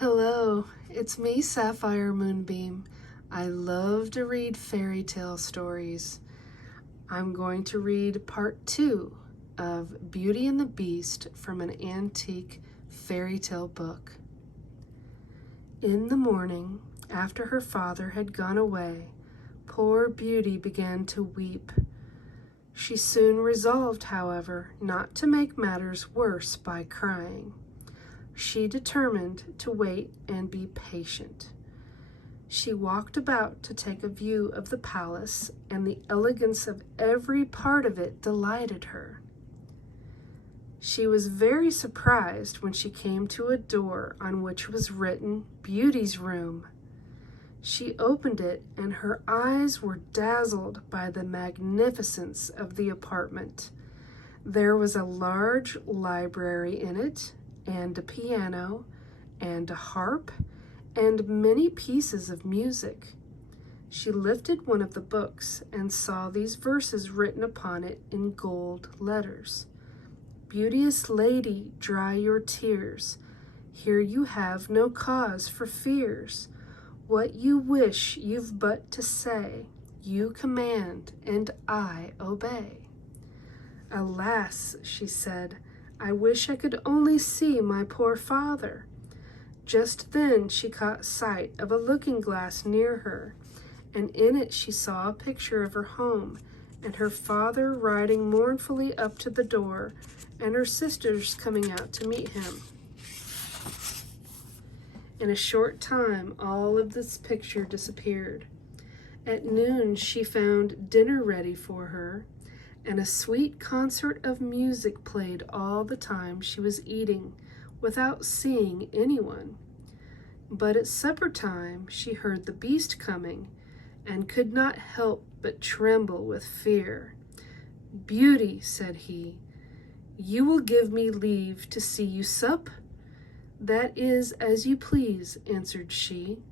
Hello, it's me, Sapphire Moonbeam. I love to read fairy tale stories. I'm going to read part 2 of Beauty and the Beast from an antique fairy tale book. In the morning, after her father had gone away, poor Beauty began to weep. She soon resolved, however, not to make matters worse by crying. She determined to wait and be patient. She walked about to take a view of the palace, and the elegance of every part of it delighted her. She was very surprised when she came to a door on which was written Beauty's Room. She opened it, and her eyes were dazzled by the magnificence of the apartment. There was a large library in it, and a piano, and a harp, and many pieces of music. She lifted one of the books and saw these verses written upon it in gold letters. "Beauteous lady, dry your tears. Here you have no cause for fears. What you wish you've but to say. You command, and I obey." "Alas," she said, "I wish I could only see my poor father." Just then she caught sight of a looking-glass near her, and in it she saw a picture of her home, and her father riding mournfully up to the door, and her sisters coming out to meet him. In a short time, all of this picture disappeared. At noon she found dinner ready for her, and a sweet concert of music played all the time she was eating, without seeing anyone. But at supper time she heard the beast coming, and could not help but tremble with fear. "Beauty," said he, "you will give me leave to see you sup?" "That is as you please," answered she.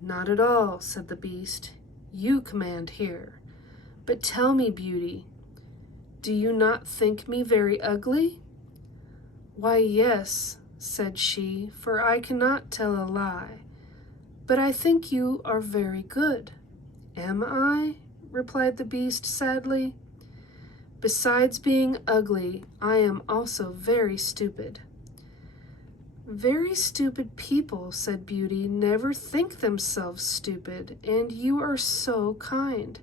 "Not at all," said the beast. "You command here. But tell me, Beauty, do you not think me very ugly?" "Why, yes," said she, "for I cannot tell a lie. But I think you are very good." "Am I?" replied the beast sadly. "Besides being ugly, I am also very stupid." "Very stupid people," said Beauty, "never think themselves stupid, and you are so kind,"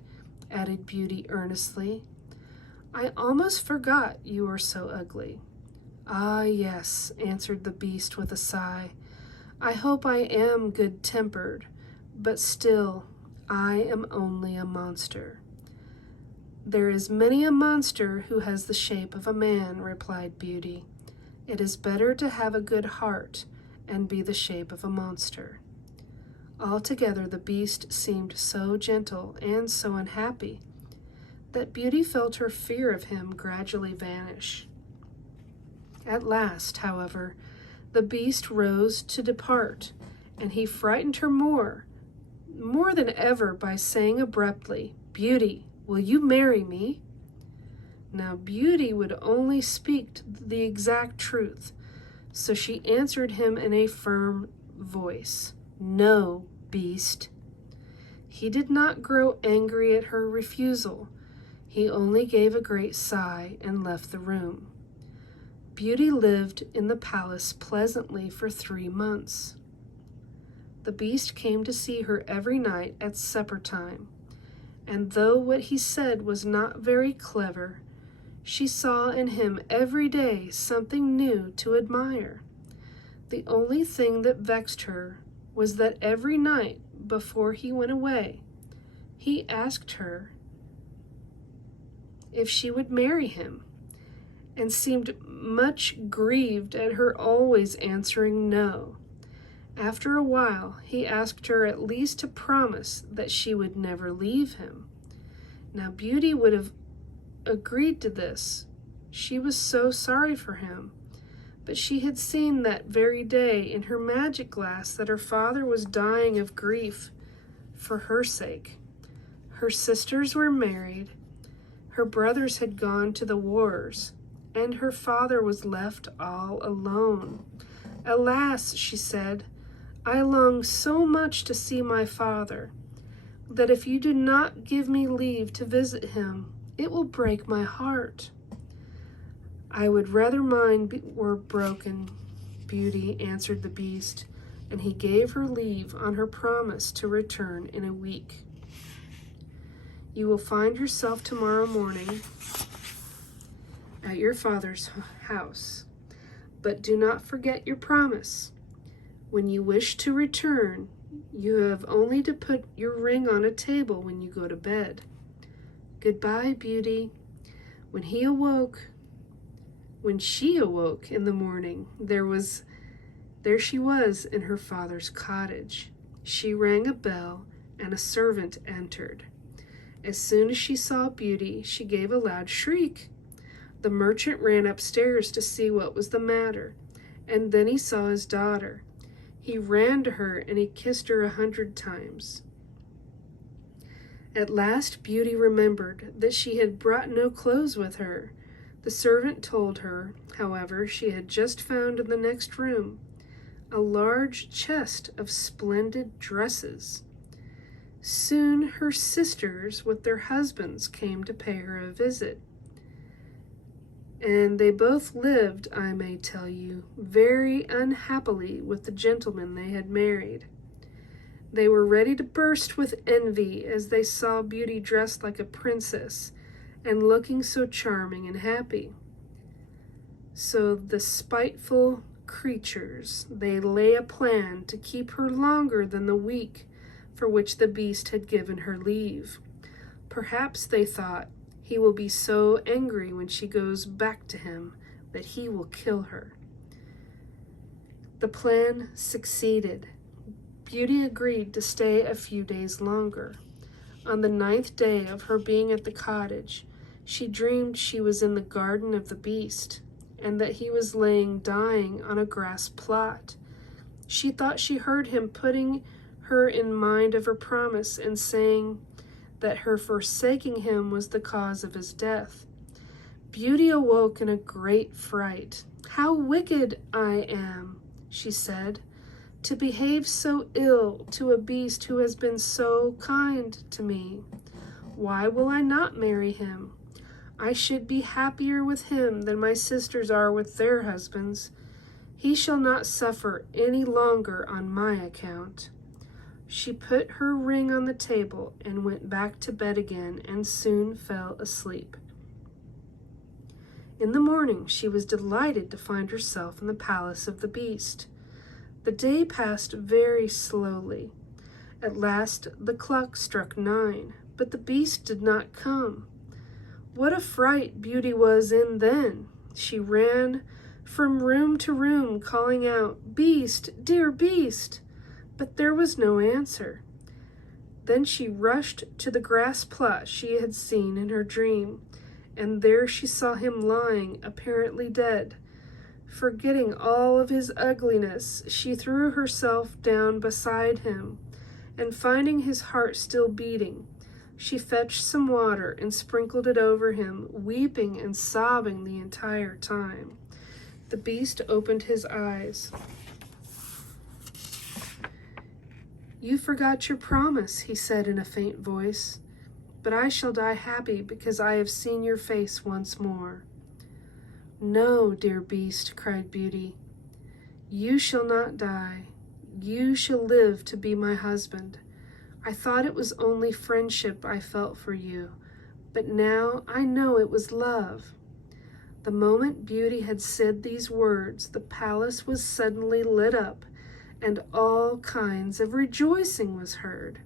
added Beauty earnestly. "I almost forgot you are so ugly." "Ah, yes," answered the beast with a sigh. "I hope I am good-tempered, but still I am only a monster." "There is many a monster who has the shape of a man," replied Beauty. "It is better to have a good heart and be the shape of a monster." Altogether the beast seemed so gentle and so unhappy that Beauty felt her fear of him gradually vanish. At last, however, the beast rose to depart, and he frightened her more than ever by saying abruptly, "Beauty, will you marry me?" Now Beauty would only speak the exact truth, so she answered him in a firm voice, "No, beast." He did not grow angry at her refusal. He only gave a great sigh and left the room. Beauty lived in the palace pleasantly for 3 months. The beast came to see her every night at supper time, and though what he said was not very clever, she saw in him every day something new to admire. The only thing that vexed her was that every night before he went away, he asked her if she would marry him, and seemed much grieved at her always answering no. After a while, he asked her at least to promise that she would never leave him. Now Beauty would have agreed to this. She was so sorry for him, but she had seen that very day in her magic glass that her father was dying of grief for her sake. Her sisters were married, her brothers had gone to the wars, and her father was left all alone. "Alas," she said, I long so much to see my father, that if you do not give me leave to visit him, it will break my heart." "I would rather mine were broken, Beauty," answered the beast, and he gave her leave on her promise to return in a week. "You will find yourself tomorrow morning at your father's house, but do not forget your promise. When you wish to return, you have only to put your ring on a table when you go to bed. Goodbye, Beauty." When she awoke in the morning, there she was in her father's cottage. She rang a bell, and a servant entered. As soon as she saw Beauty, she gave a loud shriek. The merchant ran upstairs to see what was the matter, and then he saw his daughter. He ran to her, and he kissed her 100 times. At last Beauty remembered that she had brought no clothes with her. The servant told her, however, she had just found in the next room a large chest of splendid dresses. Soon her sisters with their husbands came to pay her a visit, and they both lived, I may tell you, very unhappily with the gentleman they had married. They were ready to burst with envy as they saw Beauty dressed like a princess and looking so charming and happy. So the spiteful creatures, they lay a plan to keep her longer than the week for which the beast had given her leave. Perhaps, they thought, he will be so angry when she goes back to him that he will kill her. The plan succeeded. Beauty agreed to stay a few days longer. On the 9th day of her being at the cottage, she dreamed she was in the garden of the beast, and that he was laying dying on a grass plot. She thought she heard him putting her in mind of her promise and saying that her forsaking him was the cause of his death. Beauty awoke in a great fright. "How wicked I am," she said, "to behave so ill to a beast who has been so kind to me. Why will I not marry him? I should be happier with him than my sisters are with their husbands. He shall not suffer any longer on my account." She put her ring on the table and went back to bed again and soon fell asleep. In the morning she was delighted to find herself in the palace of the beast. The day passed very slowly. At last the clock struck 9, but the beast did not come. What a fright Beauty was in then! She ran from room to room, calling out, "Beast, dear beast!" But there was no answer. Then she rushed to the grass plot she had seen in her dream, and there she saw him lying, apparently dead. Forgetting all of his ugliness, she threw herself down beside him, and finding his heart still beating, she fetched some water and sprinkled it over him, weeping and sobbing the entire time. The beast opened his eyes. "You forgot your promise," he said in a faint voice, "but I shall die happy because I have seen your face once more." "No, dear beast," cried Beauty, "you shall not die. You shall live to be my husband. I thought it was only friendship I felt for you, but now I know it was love." The moment Beauty had said these words, the palace was suddenly lit up, and all kinds of rejoicing was heard.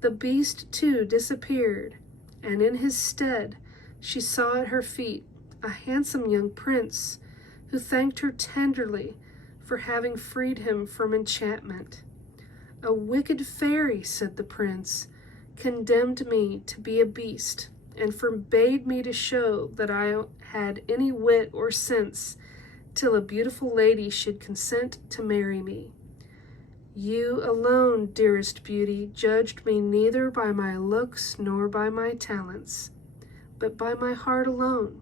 The beast, too, disappeared, and in his stead she saw at her feet a handsome young prince, who thanked her tenderly for having freed him from enchantment. "A wicked fairy," said the prince, "condemned me to be a beast, and forbade me to show that I had any wit or sense till a beautiful lady should consent to marry me. You alone, dearest Beauty, judged me neither by my looks nor by my talents, but by my heart alone.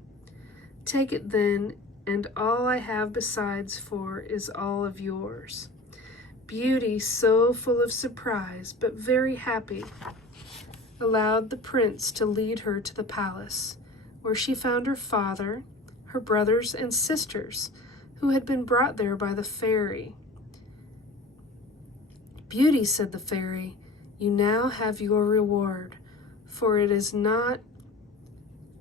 Take it then, and all I have besides, for is all of yours." Beauty, so full of surprise, but very happy, allowed the prince to lead her to the palace, where she found her father, her brothers and sisters, who had been brought there by the fairy. Beauty, said the fairy, you now have your reward, for it is not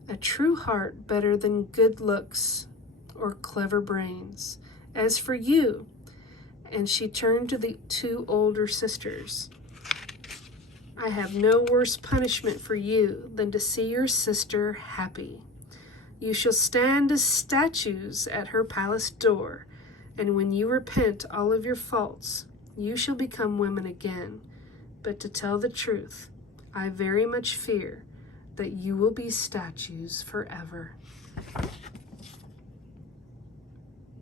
a true heart better than good looks or clever brains. As for you, and she turned to the two older sisters, I have no worse punishment for you than to see your sister happy. You shall stand as statues at her palace door, and when you repent all of your faults, you shall become women again. But to tell the truth, I very much fear that you will be statues forever.